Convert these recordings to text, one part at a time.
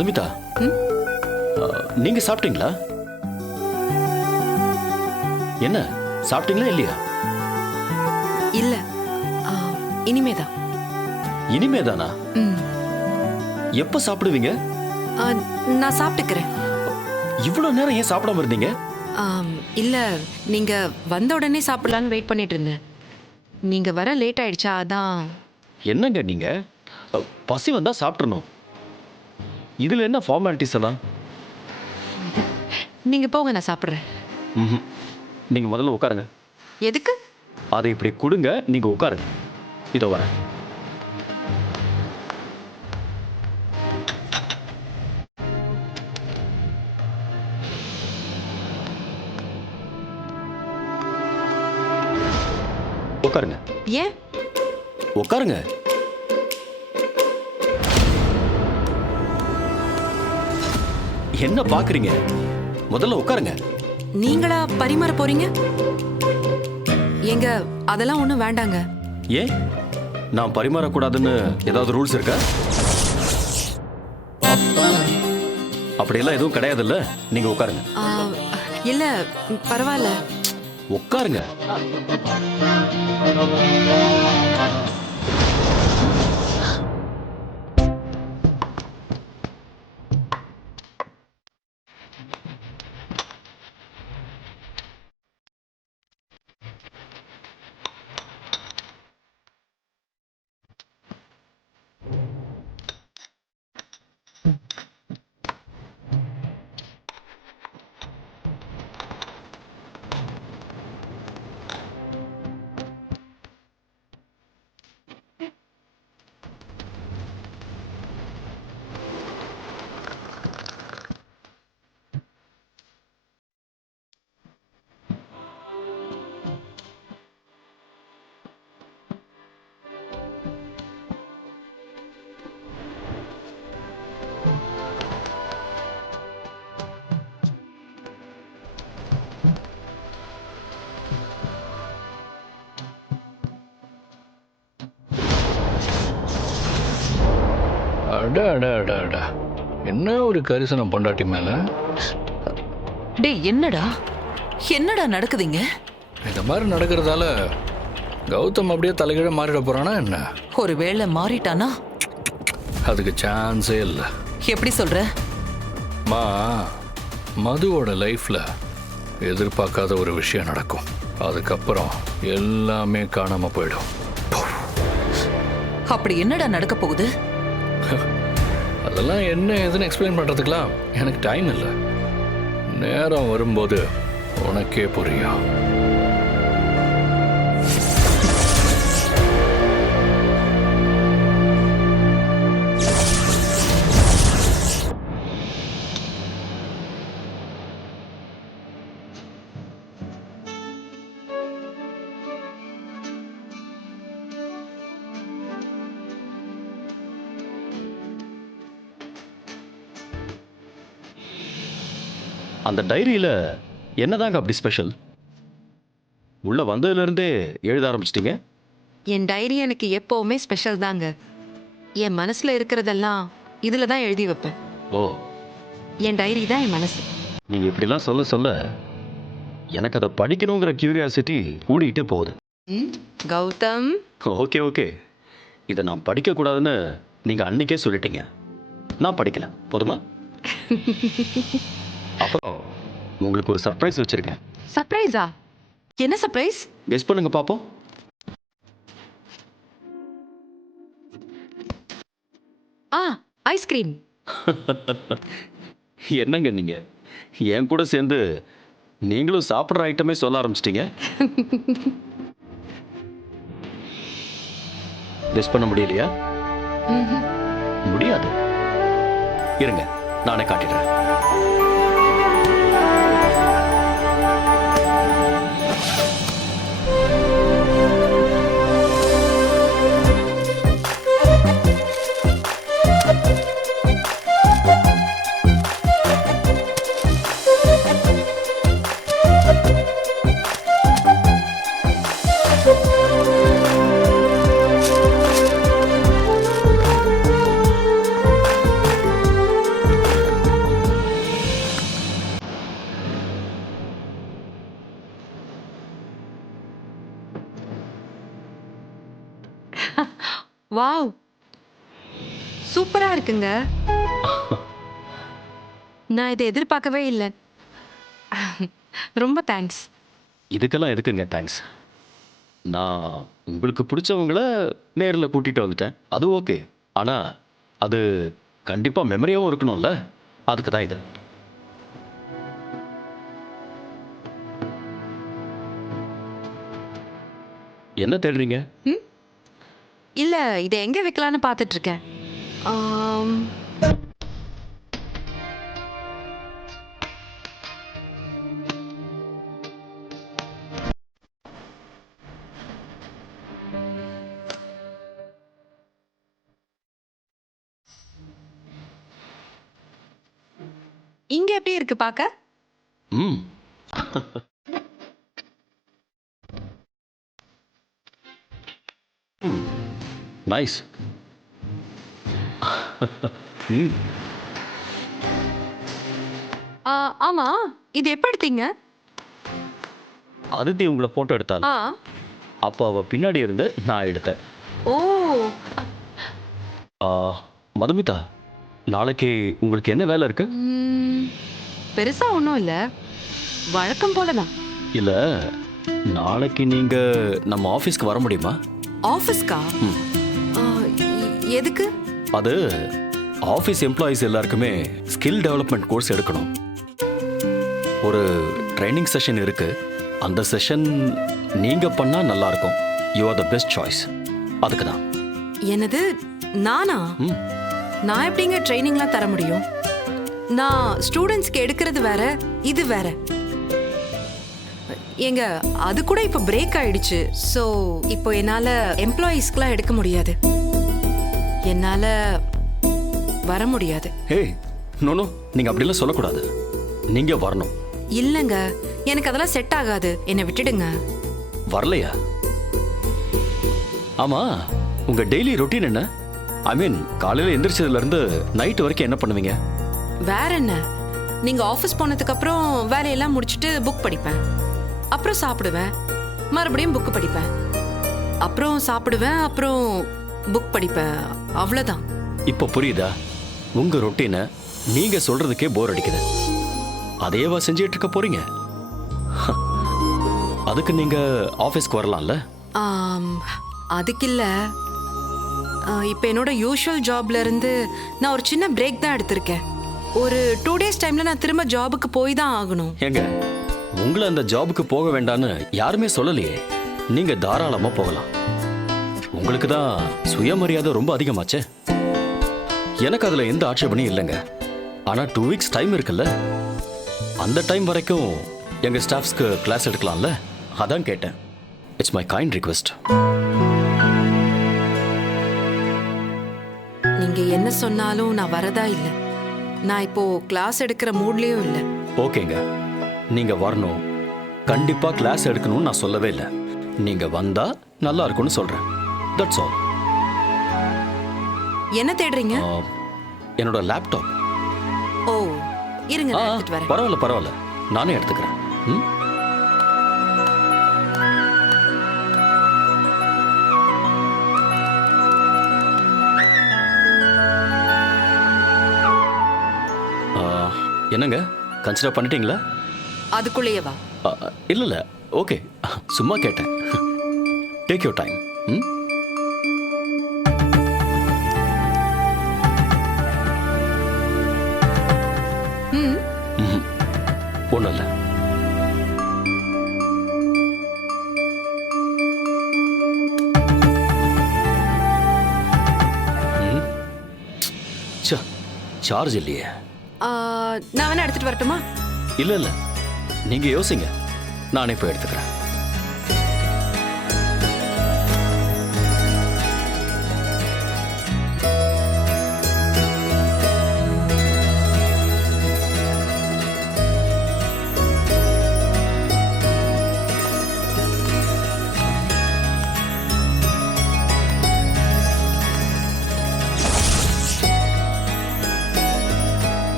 மதுமிதா, நீங்க சாப்பிட்டீங்களா? என்ன சாப்பிட்டீங்களா இல்லையா? இல்ல, இனிமேதான். இனிமேதானா? எப்ப சாப்பிடுவீங்க? நான் சாப்பிட்டுக்கிறேன். இவ்வளவு நேரம் ஏன் சாப்பிடாம இருந்தீங்க? இல்ல, நீங்க வந்த உடனே சாப்பிடலான்னு வெயிட் பண்ணிட்டு இருந்தேன். நீங்க வர லேட் ஆயிடுச்சா, அதான். என்னங்க நீங்க? பசி வந்தா சாப்பிடணும். இதுல என்ன ஃபார்மாலிட்டிஸ் எல்லாம்? நீங்க போங்க, நான் சாப்பிடுறேன். நீங்க முதல்ல உட்காருங்க. எதுக்கு? அதை இப்படி கொடுங்க, நீங்க உட்காருங்க. இதோ வரேன். உட்காருங்க. ஏன்? உட்காருங்க. என்ன பாக்குறீங்க? முதல்ல உட்காருங்க. நீங்களா பரிமாற போறீங்க? எங்க அதெல்லாம் ஒண்ணும் வேண்டாங்க. ஏன்? நான் பரிமாறக்கூடாதுன்னு ஏதாவது ரூல்ஸ் இருக்கா? அப்படியெல்லாம் எதுவும் கிடையாதுல்ல. நீங்க உட்காருங்க. இல்ல, பரவாயில்ல. உட்காருங்க. அடா அடா அடா அடா, என்ன ஒரு கரிசனம் பொண்டாட்டி மேல. டேய், என்னடா என்னடா நடக்குதுங்க? இந்த மாதிரி நடக்கிறதால கௌதம் அப்படியே தலைகீழ மாறிட போறானா என்ன? ஒருவேளை மாறிட்டானா? அதுக்கு சான்ஸே இல்லை. எப்படி சொல்ற? மா, மதுவோட லைஃப்ல எதிர்பார்க்காத ஒரு விஷயம் நடக்கும். அதுக்கப்புறம் எல்லாமே காணாம போயிடும். அப்படி என்னடா நடக்க போகுது? அதெல்லாம் என்ன ஏதுன்னு எக்ஸ்பிளைன் பண்றதுக்கெல்லாம் எனக்கு டைம் இல்லை. நேரம் வரும்போது உனக்கே புரியும். அந்த டைரியில என்னதாங்க அப்படி ஸ்பெஷல்? உள்ள வந்ததுல இருந்தே எழுத ஆரம்பிச்சிட்டீங்க. என் டைரி எனக்கு எப்பவுமே ஸ்பெஷல் தாங்க. என் மனசுல இருக்கிறதெல்லாம் இதுல தான் எழுதி வைப்பேன். ஓ, என் டைரி தான் என் மனசு. நீங்க இப்படிலாம் சொல்ல சொல்ல எனக்கு அதை படிக்கணுங்கிற கியூரியாசிட்டி கூடிக்கிட்டே போகுது. கௌதம், ஓகே ஓகே, இதை நான் படிக்கக்கூடாதுன்னு நீங்கள் அன்னைக்கே சொல்லிட்டீங்க. நான் படிக்கல, போதுமா? அப்புறம் உங்களுக்கு ஒரு சர்ப்ரைஸ் வச்சிருக்கேன். சர்ப்ரைஸா? என்ன சர்ப்ரைஸ்? கெஸ் பண்ணுங்க பாப்போம். ஐஸ்கிரீம். என்னங்க நீங்க என் கூட சேர்ந்து நீங்களும் சாப்பிட்ற ஐட்டமே சொல்ல ஆரம்பிச்சிட்டீங்க. கெஸ் பண்ண முடியலையா? முடியாது. இருங்க, நானே காட்டிடுறேன். வாவ், சூப்பரா இருக்குங்க. நான் இதை எதிர்பார்க்கவே இல்லை. ரொம்ப தேங்க்ஸ். இதுக்கெல்லாம் எதுக்குங்க தேங்க்ஸ்? நான் உங்களுக்கு பிடிச்சவங்கள நேரில் கூட்டிகிட்டு வந்துட்டேன், அது ஓகே. ஆனால் அது கண்டிப்பாக மெமரியாகவும் இருக்கணும்ல, அதுக்கு தான் இது. என்ன தேடுறீங்க? இல்ல, இதை எங்க வைக்கலான்னு பார்த்துட்டு இருக்கேன். ஆம், இங்க எப்படி இருக்கு பார்க்க? ம் நைஸ். ம் ஆமா, இது எப்ப எடுத்தீங்க? அதித்தி உங்களை ஃபோட்டோ எடுத்தாள், ஆ, அப்போ அவள் பின்னாடி இருந்து நான் எடுத்தேன். ஓ, ஆ, மதுமிதா, நாளைக்கு உங்களுக்கு என்ன வேலை இருக்கு? பெருசா ஒன்றும் இல்ல, வழக்கம் போல தான். இல்லை, நாளைக்கு நீங்கள் நம்ம ஆஃபீஸ்க்கு வர முடியுமா? ஆஃபீஸ்க்கா? எதுக்கு? அது ஆஃபீஸ் எம்ப்ளாயீஸ் எல்லாருக்குமே ஸ்கில் டெவலப்மெண்ட் கோர்ஸ் எடுக்கணும். ஒரு ட்ரைனிங் செஷன் இருக்கு. அந்த செஷன் நீங்க பண்ணா நல்லா இருக்கும். You are the best choice. அதுக்கு தான். என்னது, நானா? நான் எப்படிங்க ட்ரைனிங்லாம் தர முடியும்? நான் ஸ்டூடெண்ட்ஸ்க்கு எடுக்கிறது வேற, இது வேற. ஏங்க, அது கூட இப்போ பிரேக் ஆயிடுச்சு. ஸோ இப்போ என்னால் எம்ப்ளாயீஸ்க்குலாம் எடுக்க முடியாது. என்னால் வர முடியாது. ஹே, நோ, நீங்க அப்படிலாம் சொல்லக்கூடாது. நீங்க வரணும். இல்லைங்க, எனக்கு அதெல்லாம் செட் ஆகாது. என்னை விட்டுடுங்க. வரலையா? ஆமா, உங்க டெய்லி ரொட்டீன் என்ன? ஐ மீன், காலையில எந்திரிச்சதுல இருந்து நைட் வரைக்கும் என்ன பண்ணுவீங்க? வேற என்ன, நீங்க ஆஃபீஸ் போனதுக்கு அப்புறம் வேலையெல்லாம் முடிச்சுட்டு புக் படிப்பேன், அப்புறம் சாப்பிடுவேன், மறுபடியும் புக் படிப்பேன், அப்புறம் சாப்பிடுவேன், அப்புறம் புக் படிப்பேன். அவ்வளோதான். இப்போ புரியுதா? உங்க ரொட்டீனை நீங்க சொல்றதுக்கே போர் அடிக்குது. அதையேவா செஞ்சுட்டு இருக்க போறீங்க? அதுக்கு நீங்க ஆஃபீஸ்க்கு வரலாம்ல? அதுக்கு இல்ல, இப்போ என்னோட யூஷுவல் ஜாப்ல இருந்து நான் ஒரு சின்ன பிரேக் தான் எடுத்திருக்கேன். ஒரு 2 days டைம்ல நான் திரும்ப ஜாபுக்கு போய் தான் ஆகணும். ஏங்க, உங்களை அந்த ஜாபுக்கு போக வேண்டான்னு யாருமே சொல்லலையே. நீங்க தாராளமா போகலாம். உங்களுக்கு தான் சுயமரியாதை ரொம்ப அதிகமாச்சே. எனக்கு அதுல எந்த ஆட்சேபனையும் இல்லைங்க. ஆனா 2 weeks டைம் இருக்குல்ல, அந்த டைம் வரைக்கும் எங்க ஸ்டாஃப்ஸ்க்கு கிளாஸ் எடுக்கலாம்ல, அதான் கேட்டேன். It's my kind request. நீங்க என்ன சொன்னாலும் நான் வரதா இல்லை. நான் இப்போ கிளாஸ் எடுக்கிற மூட்லயும் இல்லை. ஓகேங்க, நீங்க வரணும், கண்டிப்பா கிளாஸ் எடுக்கணும்னு நான் சொல்லவே இல்லை. நீங்க வந்தா நல்லா இருக்கும்னு சொல்றேன். That's all. என்ன தேடுறீங்க? என்னோட லேப்டாப். ஓ, இருங்க, நான் எடுத்துட்டு வரேன். பரவாயில்ல, நானே எடுத்துக்கிறேன். ம்? என்னங்க, கன்சிடர் பண்ணிட்டீங்களா? அதுக்குள்ளேயே வா. இல்ல, ஓகே, சும்மா கேட்டேன். Take your time. ஒன்றும் இல்லை. சார்ஜ் இல்லையே. நான் வேணா எடுத்துட்டு வரட்டுமா? இல்ல, நீங்க யோசிங்க, நானே போய் எடுத்துக்கிறேன்.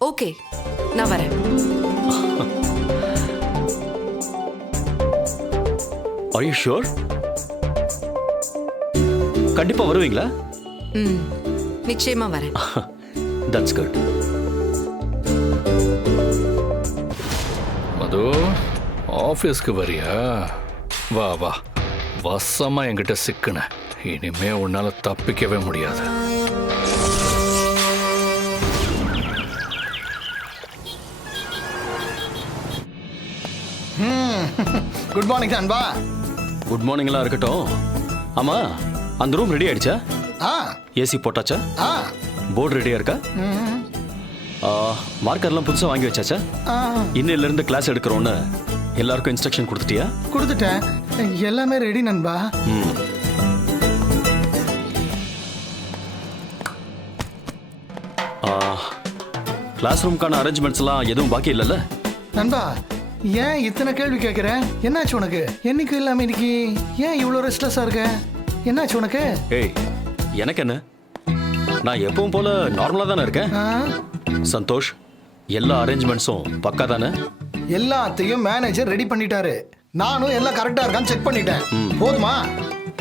ஓகே, நான் வரேன். Are you sure? கண்டிப்பா வருவீங்களா? ம் நிச்சயமா வரேன். That's good. மது, ஆஃபீஸ்க்கு வரியா? வா வா, வசமா என்கிட்ட சிக்குன. இனிமே உன்னால தப்பிக்கவே முடியாது. குட் மார்னிங் நண்பா. குட் மார்னிங்லாம் இருக்கட்டும். ஆமா, அந்த ரூம் ரெடி ஆயிடுச்சா? ஆ ஏசி போட்டாச்சா? ஆ போர்டு ரெடியா இருக்கா? மார்க்கர்லாம் புதுசா வாங்கி வச்சாச்சா? ஆ இன்னையில இருந்து கிளாஸ் எடுக்கிறோன்னு எல்லாருக்கும் இன்ஸ்ட்ரக்ஷன் கொடுத்துட்டியா? கொடுத்துட்டேன். எல்லாமே ரெடி நண்பா. ம். கிளாஸ் ரூம்க்கான அரேஞ்ச்மெண்ட்ஸ்லாம் எதுவும் பாக்கி இல்லைல்ல? நண்பா, ஏன் இத்தனை கேள்வி கேட்குற? என்னாச்சு உனக்கு? என்னைக்கு இல்லாம இன்னைக்கு ஏன் இவ்வளோ ரெஸ்ட்லெஸ்ஸாக இருக்க? என்னாச்சு உனக்கு? ஏய், எனக்கு என்ன? நான் எப்பவும் போல நார்மலா தானே இருக்கேன். ஆ? சந்தோஷ், எல்லா அரேஞ்ச்மெண்ட்ஸும் பக்கா தானே? எல்லாத்தையும் மேனேஜர் ரெடி பண்ணிட்டாரு. நானும் எல்லாம் கரெக்டாக இருக்கான்னு செக் பண்ணிட்டேன். போதுமா?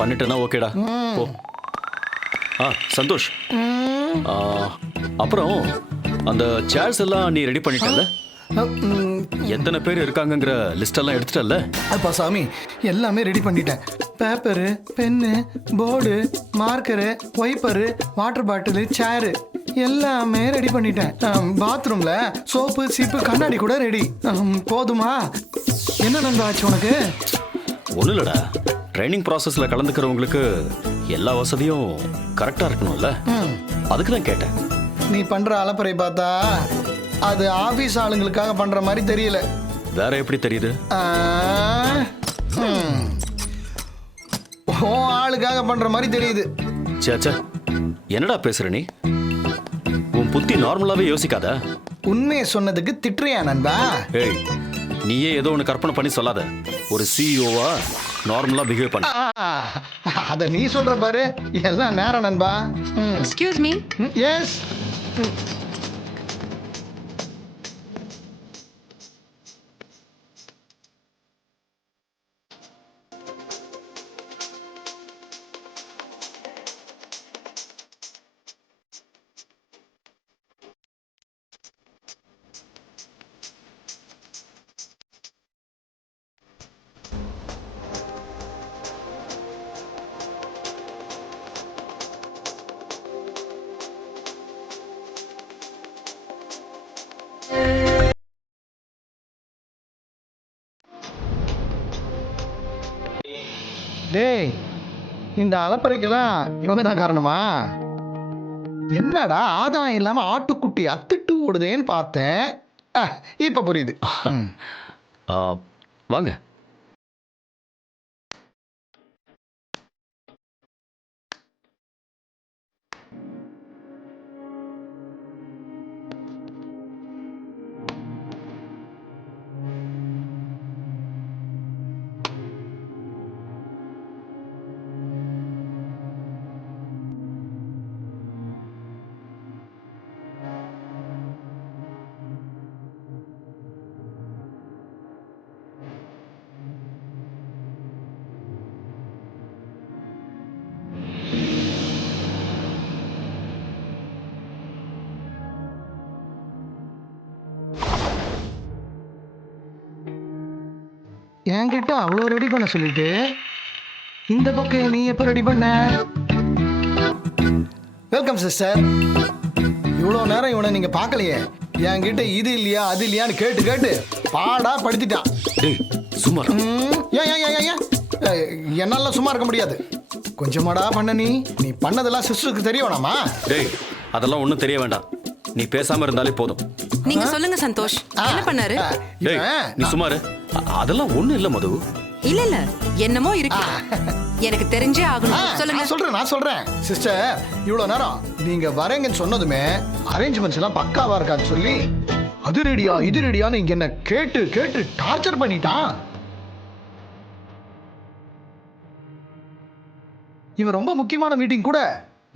பண்ணிட்டேன்னா ஓகேடா. ஓ. சந்தோஷ், ஆ, அப்புறம் அந்த சேர்ஸ் எல்லாம் நீ ரெடி பண்ணிட்டல? எத்தனை பேர் இருக்காங்கங்கிற லிஸ்ட் எல்லாம் எடுத்துட்டல? அப்பா சாமி, எல்லாமே ரெடி பண்ணிட்டேன். Paper, pen, board, marker, wiper, water bottle, chair எல்லாமே ரெடி பண்ணிட்டேன். பாத்ரூம்ல சோப்பு, சீப்பு, கண்ணாடி கூட ரெடி. போதுமா? என்ன நண்பா ஆச்சு உனக்கு? ஒன்றும் இல்லடா, ட்ரைனிங் ப்ராசஸில் கலந்துக்கிறவங்களுக்கு எல்லா வசதியும் கரெக்டாக இருக்கணும்ல, அதுக்கு தான் கேட்டேன். நீ பண்ற அலப்பறை பார்த்தா அது ஆபீஸ் ஆளுங்களுக்காக பண்ற மாதிரி தெரியல. வேற எப்படி தெரியுது? ஆளுக்காக பண்ற மாதிரி தெரியுது. சேச்சா, என்னடா பேசுற நீ? உன் புத்தி நார்மலாவே யோசிக்காத. உண்மையை சொன்னதுக்கு திட்டுறியா நண்பா? ஏய், நீயே ஏதோ ஒன்று கற்பனை பண்ணி சொல்லாத. ஒரு சிஇஓவா நார்மலா பிஹேவ் பண்ண. அத நீ சொல்ற பாரு, எல்லாம் நேரம் நண்பா. Excuse me. எஸ். டேய், இந்த அலப்பறைக்கெல்லாம் இவங்க தான் காரணமா? என்னடா ஆதாயம் இல்லாம ஆட்டுக்குட்டி அத்துட்டு ஓடுதேன்னு பார்த்தேன். இப்ப புரியுது. வாங்க. என்கிட்ட அவ்வளோ ரெடி பண்ண சொல்லிட்டு இந்த பக்கம் நீ எப்போ ரெடி பண்ண? Welcome sister. இவ்வளோ நேரம் இவனை நீங்க பார்க்கலையே. என்கிட்ட இது இல்லையா அது இல்லையான்னு கேட்டு கேட்டு பாடா படுத்திட்டான். டேய், சும்மா இரு. என்னால சும்மா இருக்க முடியாது. கொஞ்சமாடா பண்ண நீ பண்ணதெல்லாம் சிஸ்டருக்கு தெரிய வேணாமா? டேய், அதெல்லாம் ஒன்றும் தெரிய வேண்டாம். நீ பேசாம இருந்தாலே போதும். நீங்க சொல்லுங்க சந்தோஷ், என்ன பண்ணாரு? டேய், நீ சும்மா இரு. அதெல்லாம் ஒண்ணும் இல்ல மது. இல்ல இல்ல, என்னமோ இருக்கு. எனக்கு தெரிஞ்சே ஆகணும். சொல்லுங்க. நான் சொல்றேன் சிஸ்டர். இவ்வளவு நேரம் நீங்க வரேங்கன்னு சொன்னதுமே அரேஞ்ச்மெண்ட்ஸ் எல்லாம் பக்காவா இருக்கான்னு சொல்லி அது ரெடியா இது ரெடியான்னு இங்க என்ன கேட்டு கேட்டு டார்ச்சர் பண்ணிட்டான். இவன் ரொம்ப முக்கியமான மீட்டிங் கூட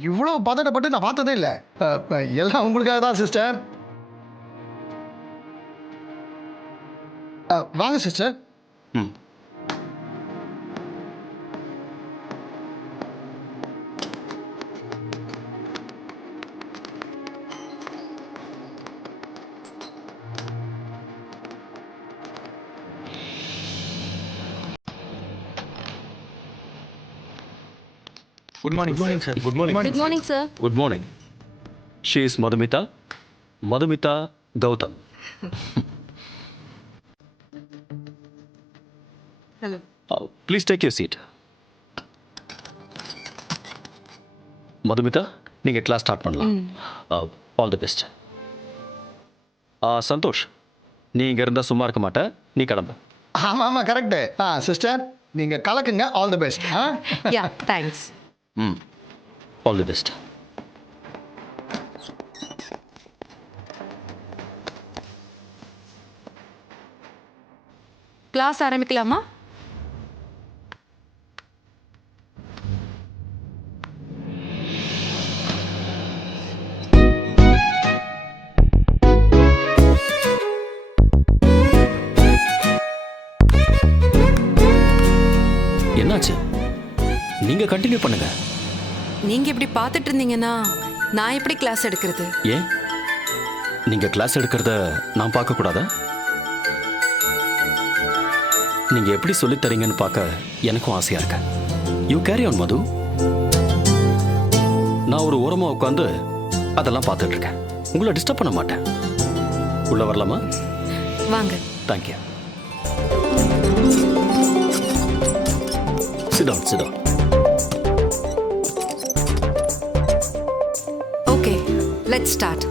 இவ்வளவு பதட்டப்பட்டு நான் பார்த்ததே இல்லை. எல்லாம் உங்களுக்காக தான் சிஸ்டர். வாங்க sister. Good morning sir good morning good morning sir. Good morning. She is Madhumitha Gautam. Hello. Please take your seat. Madhumitha, நீங்கள் கிளாஸ் ஸ்டார்ட் பண்ணலாம். All the best. சந்தோஷ், நீ இங்கே இருந்தால் சும்மா இருக்க மாட்டே, நீ கிளம்பு. ஆமாம் ஆமாம் கரெக்டு. சிஸ்டர் நீங்கள் கலக்குங்க. All the best. Yeah thanks. All the best. Class ஆரம்பிக்கலாமா? என்னாச்சு? நீங்கள் கண்டினியூ பண்ணுங்க. நீங்க இப்படி பார்த்துட்டு இருந்தீங்கன்னா நான் எப்படி கிளாஸ் எடுக்கிறது? ஏன் நீங்கள் கிளாஸ் எடுக்கிறத நான் பார்க்கக்கூடாதா? நீங்கள் எப்படி சொல்லித் தரீங்கன்னு பார்க்க எனக்கும் ஆசையாக இருக்கு. யூ கேரி ஆன் மது. நான் ஒரு ஓரமாக உட்காந்து அதெல்லாம் பார்த்துட்டு இருக்கேன். உங்களை டிஸ்டர்ப் பண்ண மாட்டேன். உள்ள வரலாமா? வாங்க. Thank you. Sit down, sit down. Okay, let's start.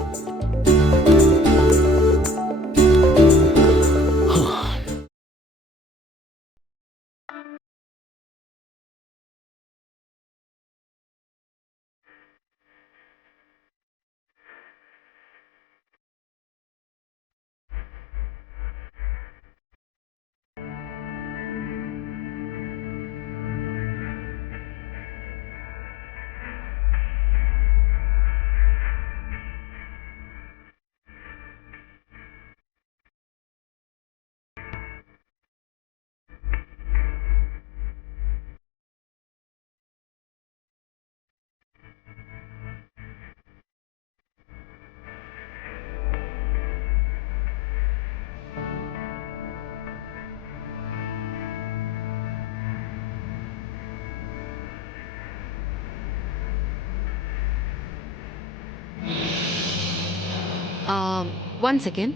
One second.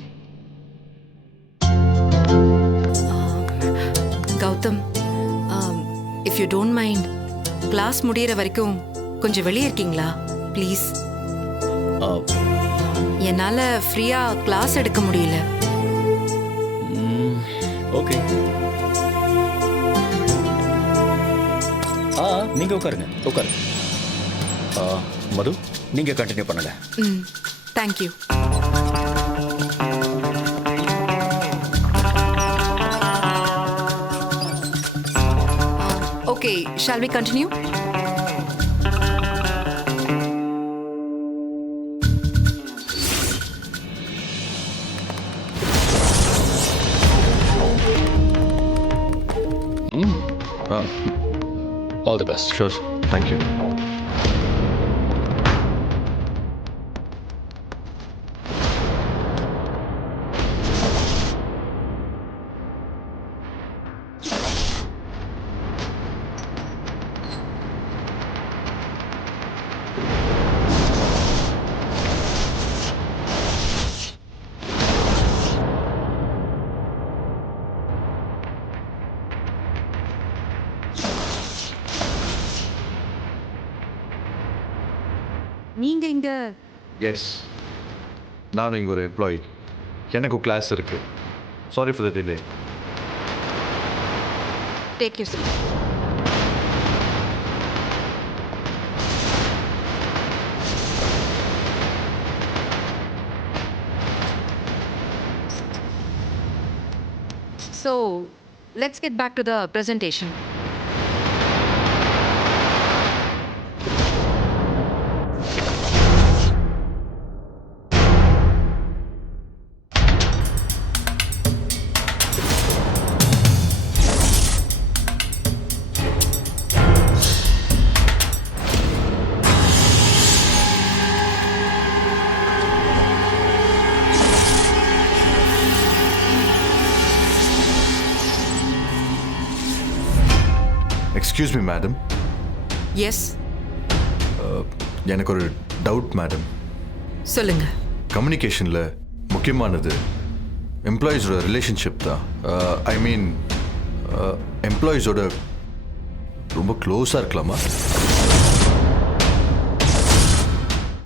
Gautam, if you don't mind, class முடியிற வரைக்கும் கொஞ்சம் வெளியே இருக்கீங்களா ப்ளீஸ்? என்னால் ஃப்ரீயாக கிளாஸ் எடுக்க முடியல. ஓகே. நீங்கள் உட்காருங்க, உட்காருங்க. மது, நீங்கள் கண்டினியூ பண்ணுங்க. Thank you. Okay, shall we continue? All the best. Sure, thank you. நீங்க இங்க எஸ், நானும் இங்கே ஒரு எம்ப்ளாயி. எனக்கு கிளாஸ் இருக்கு. Sorry for the delay. Take your seat. So, let's get back to the presentation. Excuse me, madam. Yes. எனக்கு ஒரு doubt madam. சொல்லுங்க. கம்யூனிகேஷனில் முக்கியமானது எம்ப்ளாயீஸோட ரிலேஷன்ஷிப் தான். ஐ மீன் எம்ப்ளாயீஸோட ரொம்ப க்ளோஸாக இருக்கலாமா?